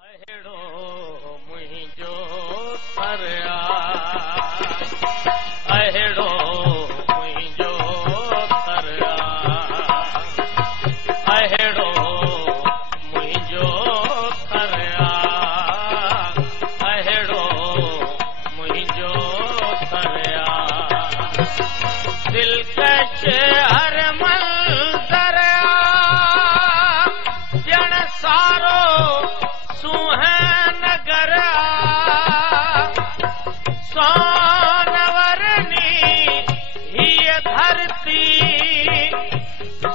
अहिड़ो मुंहिंजो थरिया अहिड़ो मुंहिंजो थरिया अहिड़ो मुंहिंजो थरिया अहिड़ो मुंहिंजो थरिया दिलकश हरमल दरिया ॼण सारो सुहनगर सोनवरनी हीअ धरती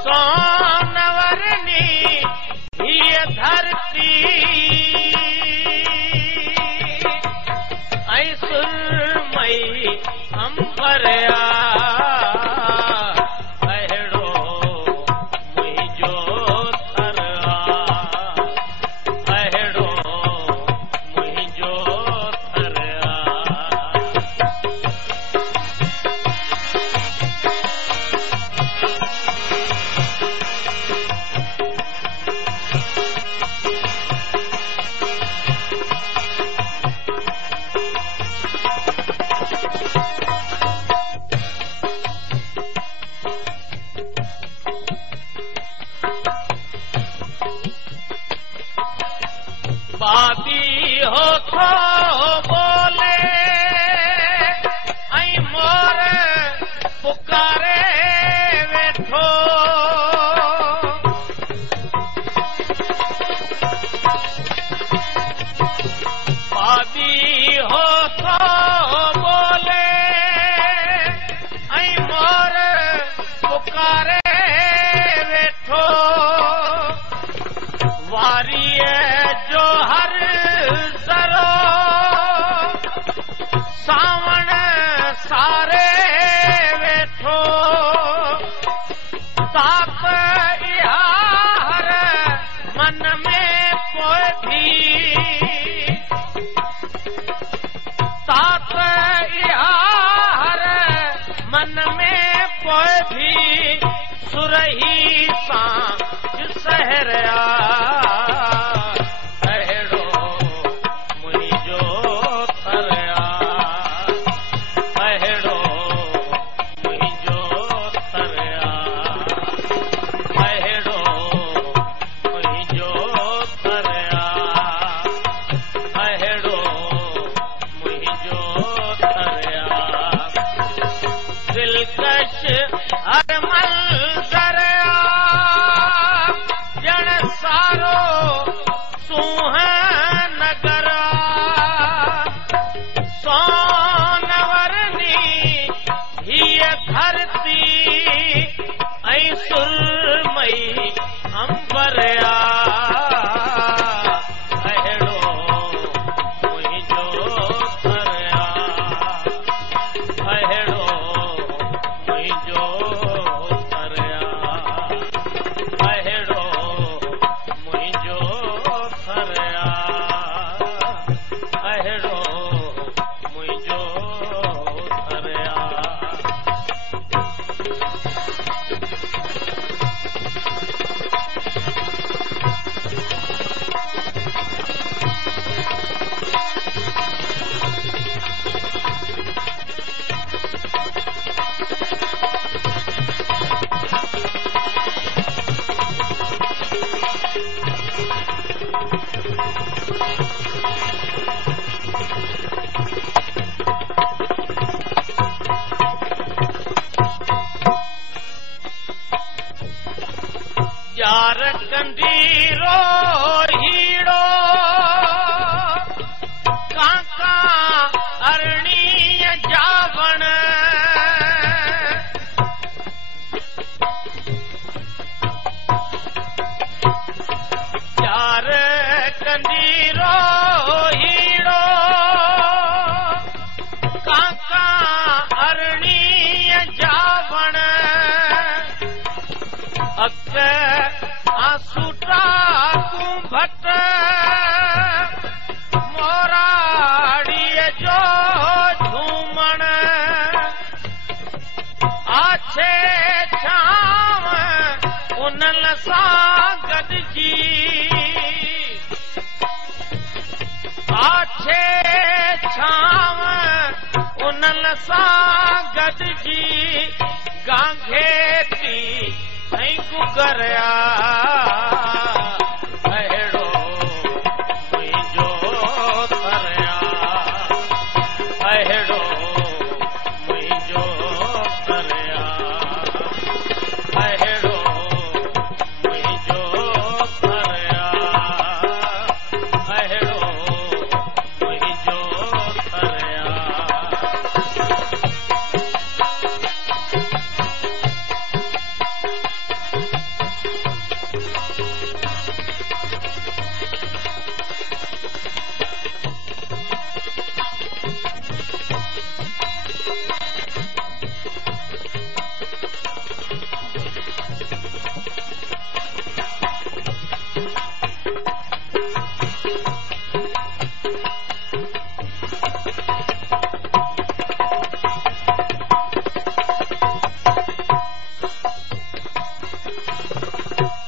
सोनवरनी हीअ धरती ऐं सुरमई अंबरिया बाबी हो थो बोले ऐं मोर पुकारे वेठो बाबी हो थो बोले ऐं मोर पुकारे वेठो वारीअ जो हर सरो सावण सारे वेठो ताप इहा हर मन में पोइ भी ताप इहा हर मन में पोइ भी सुरही सां सहरिया दिलकश हरमल दरिया ॼण सारो सुहनगर सोनवरनी हीअ धरती ऐं सुरमई अंबरिया यार कंदीरो हीड़ो काका अरणी जावण यार कंदीरो हीड़ो काका अरणी जावण अक आसूटा तूं भट मोराड़ीअ जो झूमण आछे छांव उन्हनि सां गॾिजी सां गॾिजी गांघे थी ऐं गुगरिया अहिड़ो मुंहिंजो थरिया अहिड़ो मुंहिंजो थरिया अहिड़ो मुंहिंजो थरिया अहिड़ो मुंहिंजो थरिया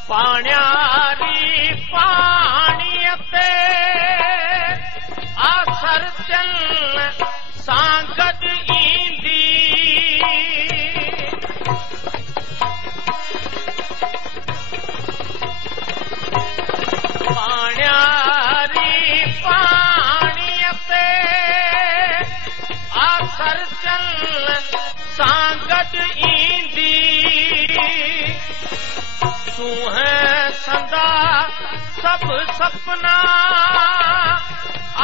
पाण्यारी पाणीअ ते आसर चल सां गॾु ईंदी पाण्यारी पाणीअ ते आसर चल सां गॾु ईंदी तूं संदा सभु सपना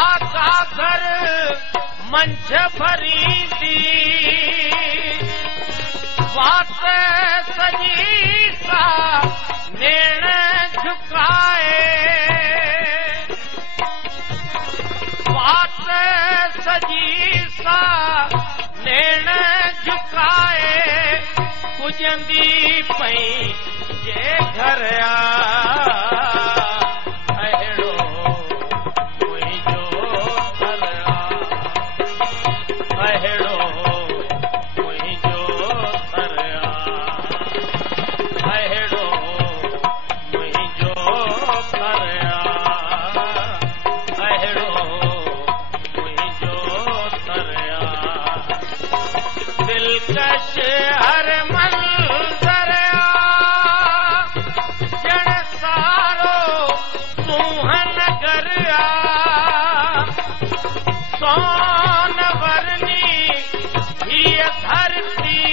आका घर मंझ भरींदी वात सजी सा नेण झुकाए वात सजी सा नेण झुकाए पुॼंदी पई जे घर अहिड़ो मुंहिंजो थरिया अहिड़ो मुंहिंजो थरिया अहिड़ो मुंहिंजो थरिया अहिड़ो मुंहिंजो थरिया दिलकश हर मंज़र सोन वरनी हीअ धरती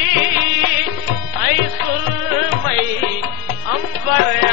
ऐं सुरमई अंबर